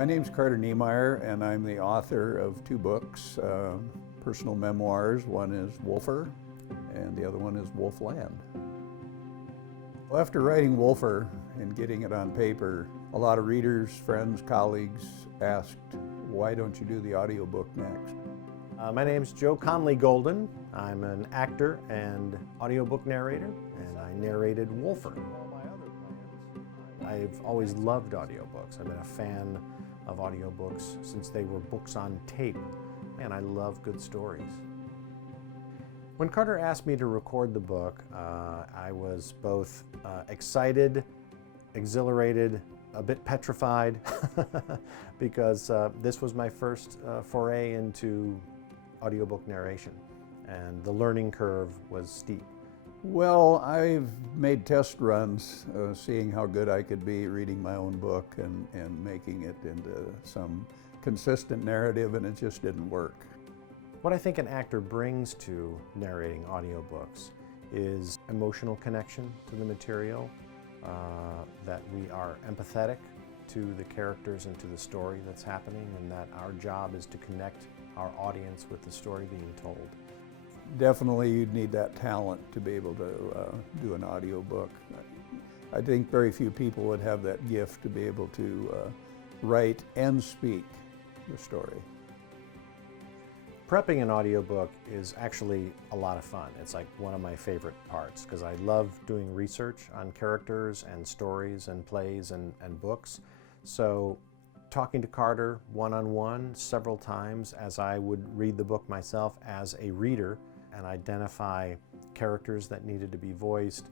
My name's Carter Niemeyer, and I'm the author of two books, personal memoirs. One is Wolfer, and the other one is Wolfland. Well, after writing Wolfer and getting it on paper, a lot of readers, friends, colleagues asked, why don't you do the audiobook next? My name's Joe Conley Golden. I'm an actor and audiobook narrator, and I narrated Wolfer. I've always loved audiobooks. I've been a fan of audiobooks since they were books on tape, and I love good stories. When Carter asked me to record the book, I was both excited, exhilarated, a bit petrified, because this was my first foray into audiobook narration, and the learning curve was steep. Well, I've made test runs seeing how good I could be reading my own book and making it into some consistent narrative, and it just didn't work. What I think an actor brings to narrating audiobooks is emotional connection to the material, that we are empathetic to the characters and to the story that's happening, and that our job is to connect our audience with the story being told. Definitely you'd need that talent to be able to do an audiobook. I think very few people would have that gift to be able to write and speak the story. Prepping an audiobook is actually a lot of fun. It's like one of my favorite parts because I love doing research on characters and stories and plays and books. So talking to Carter one-on-one several times as I would read the book myself as a reader and identify characters that needed to be voiced,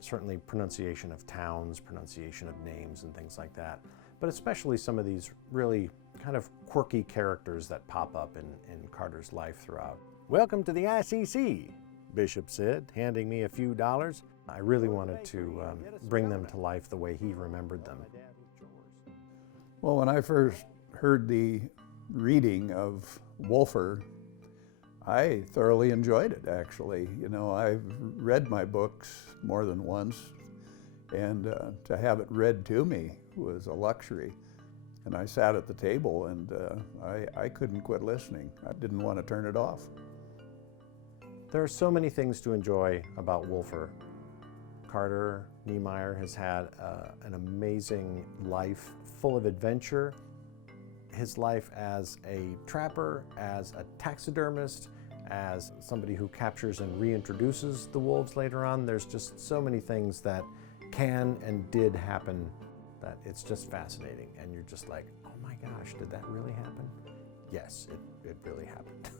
certainly pronunciation of towns, pronunciation of names and things like that, but especially some of these really kind of quirky characters that pop up in Carter's life throughout. "Welcome to the ICC," Bishop said, handing me a few dollars. I really wanted to bring them to life the way he remembered them. Well, when I first heard the reading of Wolfer, I thoroughly enjoyed it, actually. You know, I've read my books more than once, and to have it read to me was a luxury. And I sat at the table, and I couldn't quit listening. I didn't want to turn it off. There are so many things to enjoy about Wolfer. Carter Niemeyer has had an amazing life full of adventure. His life as a trapper, as a taxidermist, as somebody who captures and reintroduces the wolves later on. There's just so many things that can and did happen that it's just fascinating. And you're just like, oh my gosh, did that really happen? Yes, it really happened.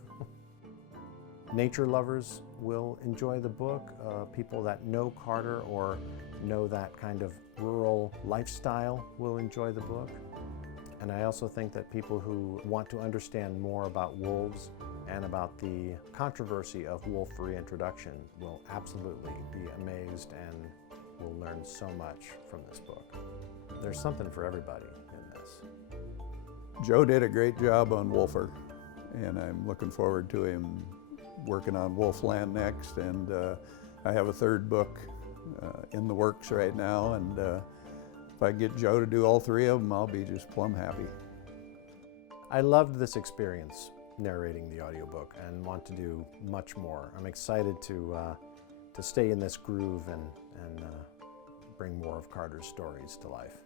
Nature lovers will enjoy the book. People that know Carter or know that kind of rural lifestyle will enjoy the book. And I also think that people who want to understand more about wolves and about the controversy of wolf reintroduction will absolutely be amazed and will learn so much from this book. There's something for everybody in this. Joe did a great job on Wolfer, and I'm looking forward to him working on Wolfland next, and I have a third book in the works right now, and if I get Joe to do all three of them, I'll be just plumb happy. I loved this experience narrating the audiobook and want to do much more. I'm excited to stay in this groove and bring more of Carter's stories to life.